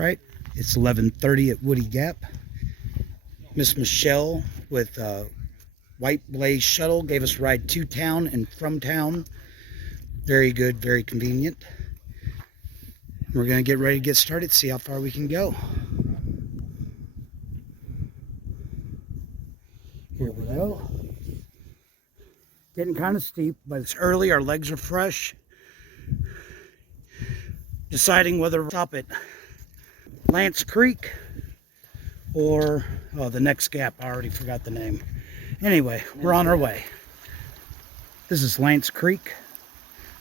right? It's 11:30 at Woody Gap. Miss Michelle with White Blaze Shuttle gave us a ride to town and from town. Very good, very convenient. We're going to get ready to get started, see how far we can go. Here we go. Getting kind of steep, but it's early. Our legs are fresh. Deciding whether to stop at Lance Creek or the next gap. I already forgot the name. Anyway, we're on our way. This is Lance Creek.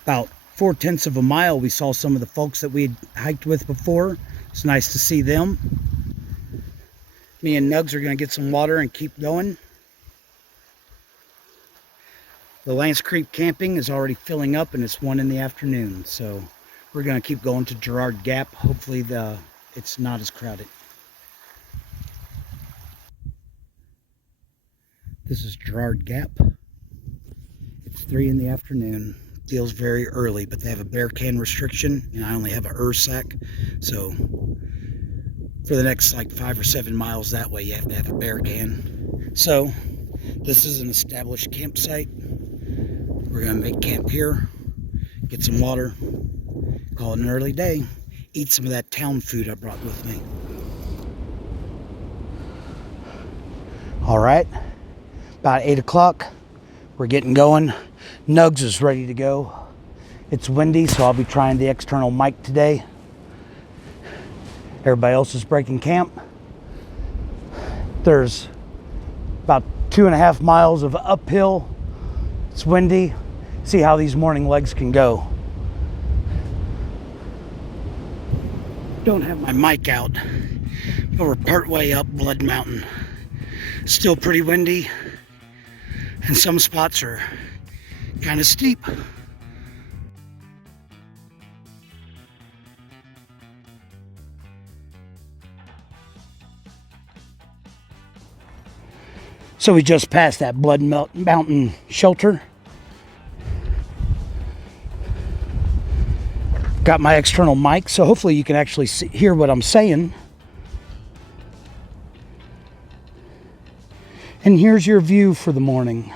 About 4/10 of a mile. We saw some of the folks that we had hiked with before. It's nice to see them. Me and Nugs are going to get some water and keep going. The Lance Creek camping is already filling up and it's 1 in the afternoon. So we're going to keep going to Jarrard Gap. Hopefully it's not as crowded. This is Jarrard Gap. It's 3 in the afternoon. Feels very early, but they have a bear can restriction and I only have a sack. So for the next like 5 or 7 miles that way, you have to have a bear can. So this is an established campsite. We're gonna make camp here, get some water, call it an early day, eat some of that town food I brought with me. All right, about 8 o'clock, we're getting going. Nugs is ready to go. It's windy, so I'll be trying the external mic today. Everybody else is breaking camp. There's about 2.5 miles of uphill. It's windy. See how these morning legs can go. Don't have my mic out, but we're partway up Blood Mountain. Still pretty windy, and some spots are kind of steep. So we just passed that Blood Mountain shelter. Got my external mic, so hopefully you can actually hear what I'm saying. And here's your view for the morning.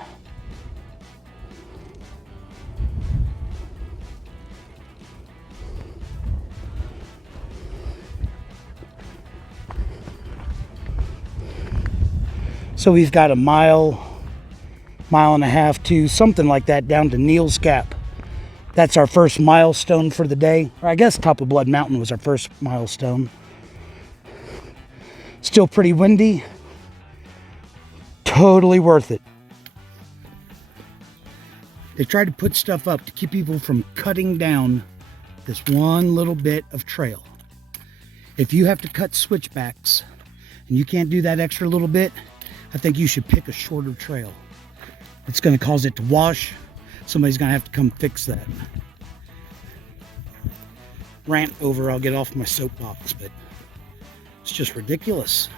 So we've got a mile and a half to something like that down to Neels Gap. That's our first milestone for the day. Or I guess top of Blood Mountain was our first milestone. Still pretty windy. Totally worth it. They tried to put stuff up to keep people from cutting down this one little bit of trail. If you have to cut switchbacks and you can't do that extra little bit, I think you should pick a shorter trail. It's going to cause it to wash. Somebody's going to have to come fix that. Rant over, I'll get off my soapbox, but it's just ridiculous.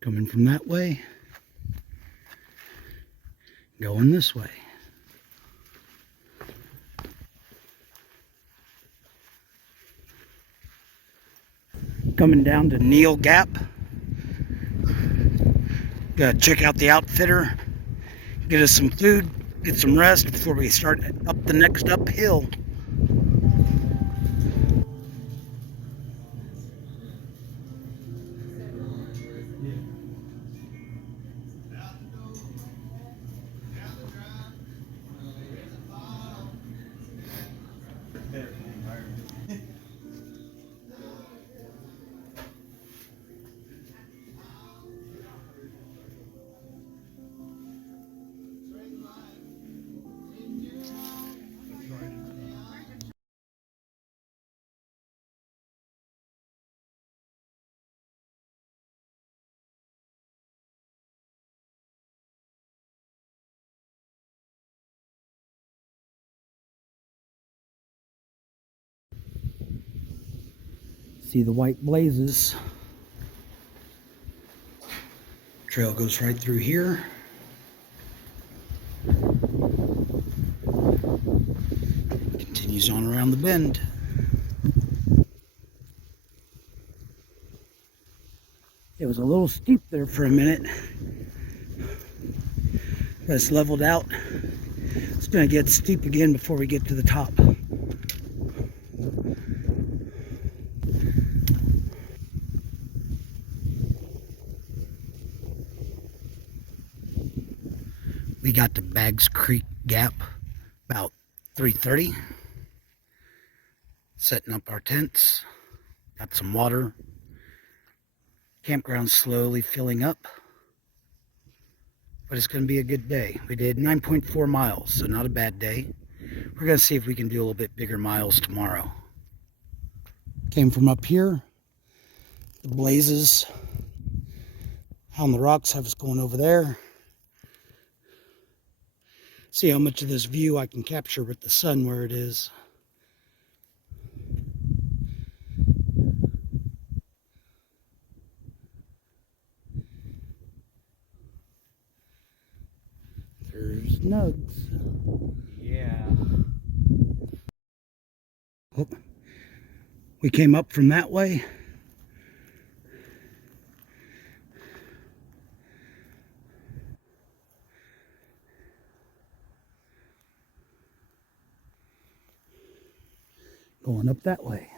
Coming from that way, going this way. Coming down to Neels Gap. Gotta check out the outfitter, get us some food, get some rest before we start up the next uphill. See the white blazes. Trail goes right through here. Continues on around the bend. It was a little steep there for a minute, but it's leveled out. It's going to get steep again before we get to the top. We got to Baggs Creek Gap about 3:30. Setting up our tents. Got some water. Campground slowly filling up. But it's going to be a good day. We did 9.4 miles, so not a bad day. We're going to see if we can do a little bit bigger miles tomorrow. Came from up here. The blazes on the rocks have us going over there. See how much of this view I can capture with the sun where it is. There's Nugs. Yeah. Oh, we came up from that way. Going up that way.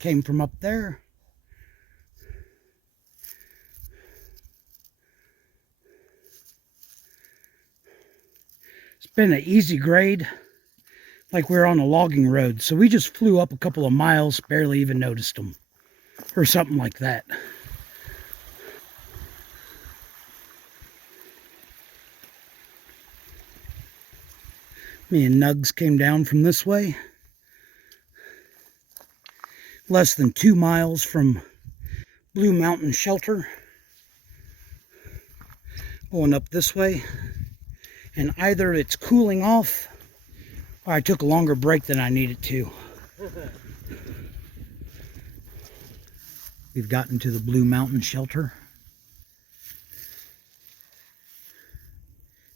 Came from up there. It's been an easy grade, like we're on a logging road. So we just flew up a couple of miles, barely even noticed them, or something like that. Me and Nugs came down from this way. Less than 2 miles from Blue Mountain Shelter. Going up this way. And either it's cooling off or I took a longer break than I needed to. We've gotten to the Blue Mountain Shelter.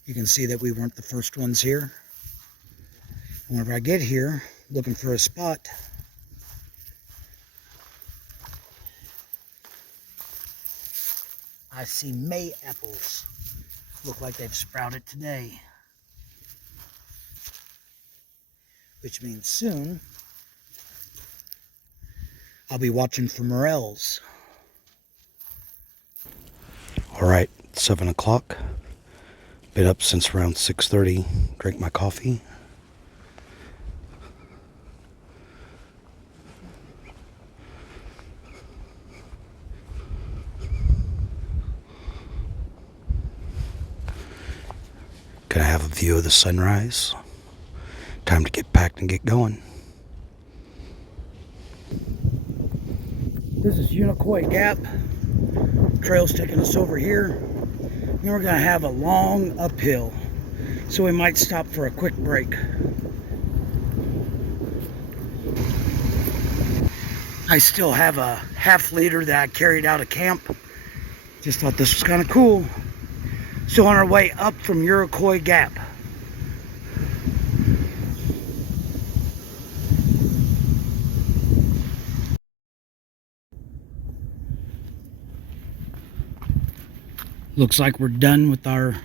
You can see that we weren't the first ones here. Whenever I get here, looking for a spot, I see May apples. Look like they've sprouted today. Which means soon I'll be watching for morels. Alright, 7 o'clock. Been up since around 6:30. Drank my coffee. Gonna have a view of the sunrise. Time to get packed and get going. This is Unicoi Gap. Trail's taking us over here. And we're gonna have a long uphill. So we might stop for a quick break. I still have a half-liter that I carried out of camp. Just thought this was kind of cool. So on our way up from Unicoi Gap. Looks like we're done with our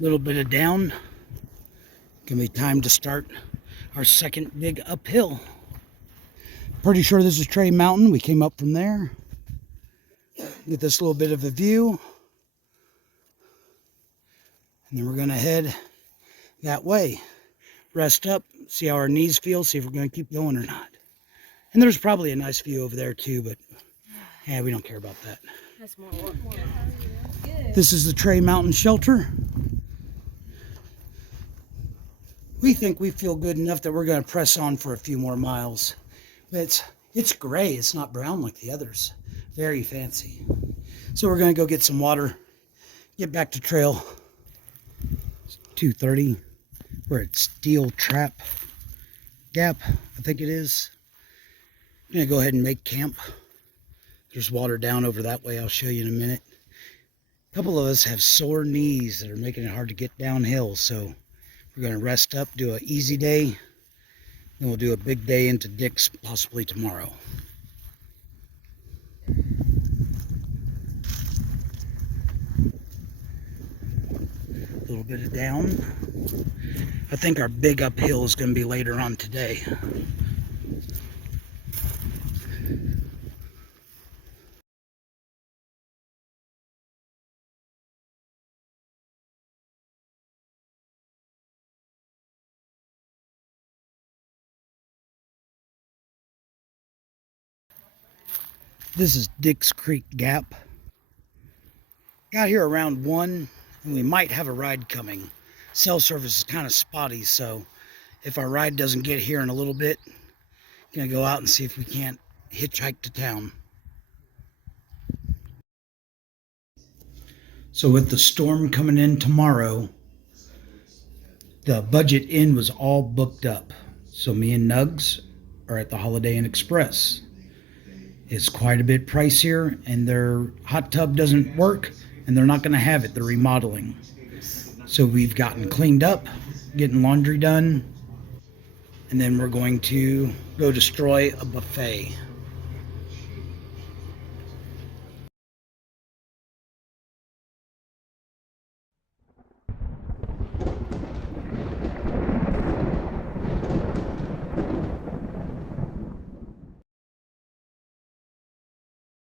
little bit of down. Gonna be time to start our second big uphill. Pretty sure this is Trey Mountain. We came up from there. Get this little bit of a view. And then we're gonna head that way. rest up, see how our knees feel, see if we're going to keep going or not. And there's probably a nice view over there too, but yeah, we don't care about that. That's more. This is the Tray Mountain Shelter. We think we feel good enough that we're going to press on for a few more miles. But it's gray, it's not brown like the others. Very fancy. So we're going to go get some water, get back to trail. It's 2:30. We're at Steeltrap Gap, I think it is. I'm going to go ahead and make camp. There's water down over that way, I'll show you in a minute. A couple of us have sore knees that are making it hard to get downhill, so we're going to rest up, do an easy day, then we'll do a big day into Dick's possibly tomorrow. A little bit of down. I think our big uphill is going to be later on today. This is Dick's Creek Gap. Got here around 1, and we might have a ride coming. Cell service is kind of spotty, so if our ride doesn't get here in a little bit, gonna go out and see if we can't hitchhike to town. So with the storm coming in tomorrow, the Budget Inn was all booked up. So me and Nugs are at the Holiday Inn Express. It's quite a bit pricier, and their hot tub doesn't work, and they're not going to have it. They're remodeling. So we've gotten cleaned up, getting laundry done, and then we're going to go destroy a buffet.